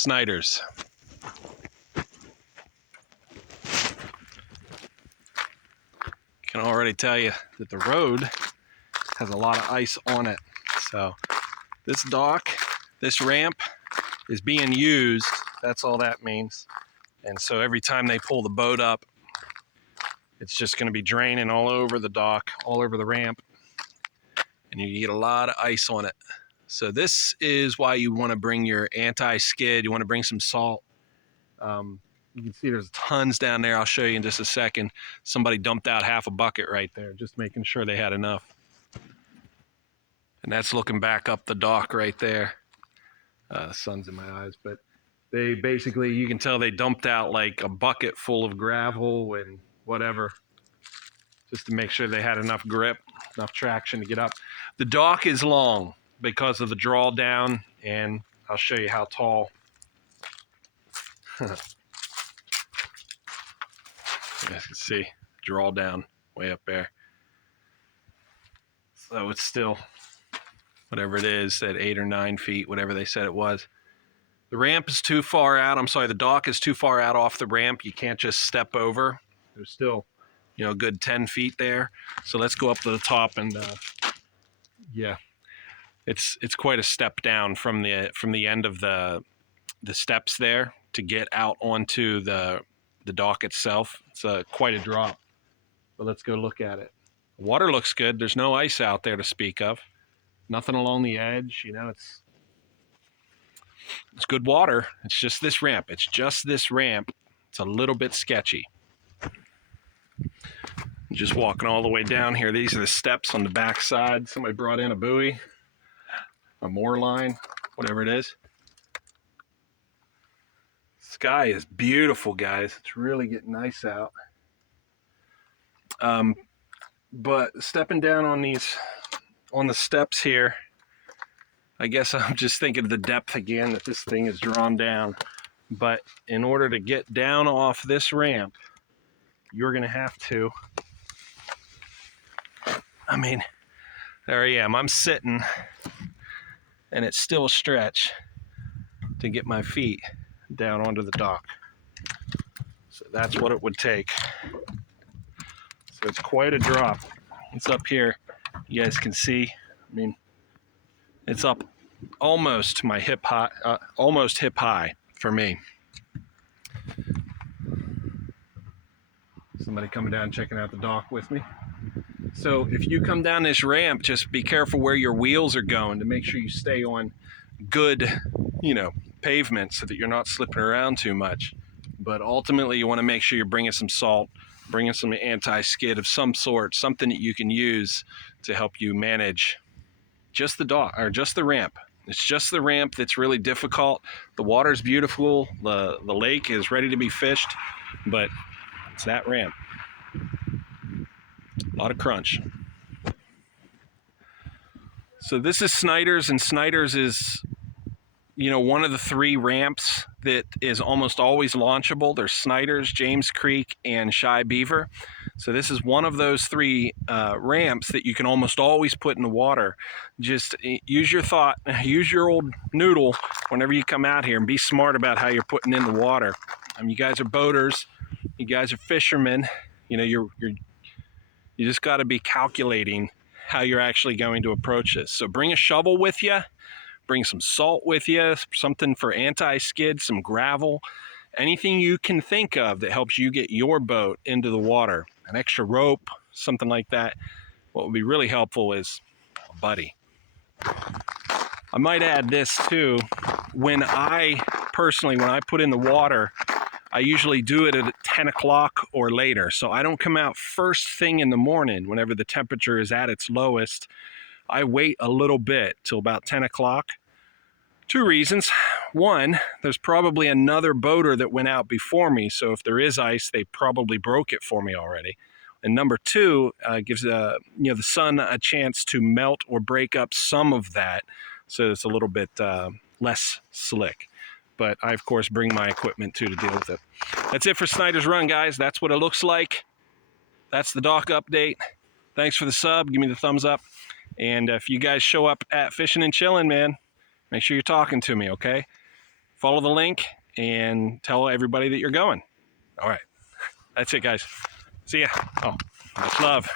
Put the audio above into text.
Snyders. Can already tell you that the road has a lot of ice on it. So this dock, this ramp is being used. That's all that means. And so every time they pull the boat up, it's just going to be draining all over the dock, all over the ramp. And you get a lot of ice on it. So this is why you want to bring your anti-skid. You want to bring some salt. You can see there's tons down there. I'll show you in just a second. Somebody dumped out half a bucket right there, just making sure they had enough. And that's looking back up the dock right there. The sun's in my eyes, but they basically, you can tell they dumped out like a bucket full of gravel and whatever, just to make sure they had enough grip, enough traction to get up. The dock is long because of the drawdown, and I'll show you how tall. You guys can see drawdown way up there. So it's still, whatever it is, at 8 or 9 feet, whatever they said it was. The ramp is too far out. I'm sorry, the dock is too far out off the ramp. You can't just step over. There's still, you know, a good 10 feet there. So let's go up to the top and yeah, it's quite a step down from the end of the steps there to get out onto the dock itself. It's quite a drop. But let's go look at it. The water looks good. There's no ice out there to speak of. Nothing along the edge, you know, it's good water. It's just this ramp. It's just this ramp. It's a little bit sketchy. Just walking all the way down here. These are the steps on the back side. Somebody brought in a buoy, a moor line, whatever it is. Sky is beautiful, guys. It's really getting nice out. But stepping down on the steps here, I guess I'm just thinking of the depth again that this thing is drawn down. But in order to get down off this ramp, you're going to have to, I mean, there I am. I'm sitting, and it's still a stretch to get my feet down onto the dock. So that's what it would take. So it's quite a drop. It's up here. You guys can see. I mean, it's up almost my hip high, almost hip high for me. Somebody coming down checking out the dock with me. So if you come down this ramp, just be careful where your wheels are going to make sure you stay on good, you know, pavement so that you're not slipping around too much. But ultimately, you want to make sure you're bringing some salt, bringing some anti-skid of some sort, something that you can use to help you manage just the dock or just the ramp. It's just the ramp that's really difficult. The water's beautiful. The lake is ready to be fished, but it's that ramp. A lot of crunch. So this is Snyders, and Snyders is, you know, one of the 3 ramps that is almost always launchable. There's Snyders, James Creek, and Shy Beaver. So this is one of those 3 ramps that you can almost always put in the water. Just use your thought, use your old noodle whenever you come out here, and be smart about how you're putting in the water. You guys are boaters, you guys are fishermen. You know, you just got to be calculating how you're actually going to approach this. So bring a shovel with you. Bring some salt with you, something for anti-skid, some gravel, anything you can think of that helps you get your boat into the water. An extra rope, something like that. What would be really helpful is a buddy. I might add this too. When I put in the water, I usually do it at 10 o'clock or later. So I don't come out first thing in the morning whenever the temperature is at its lowest. I wait a little bit till about 10 o'clock. 2 reasons. One, there's probably another boater that went out before me, so if there is ice, they probably broke it for me already. And number 2, gives the sun a chance to melt or break up some of that, so it's a little bit less slick. But I, of course, bring my equipment too to deal with it. That's it for Snyders Run, guys. That's what it looks like. That's the dock update. Thanks for the sub. Give me the thumbs up. And if you guys show up at Fishing and Chilling, man, make sure you're talking to me, okay? follow the link and tell everybody that you're going. All right. That's it, guys. See ya. Oh, much love.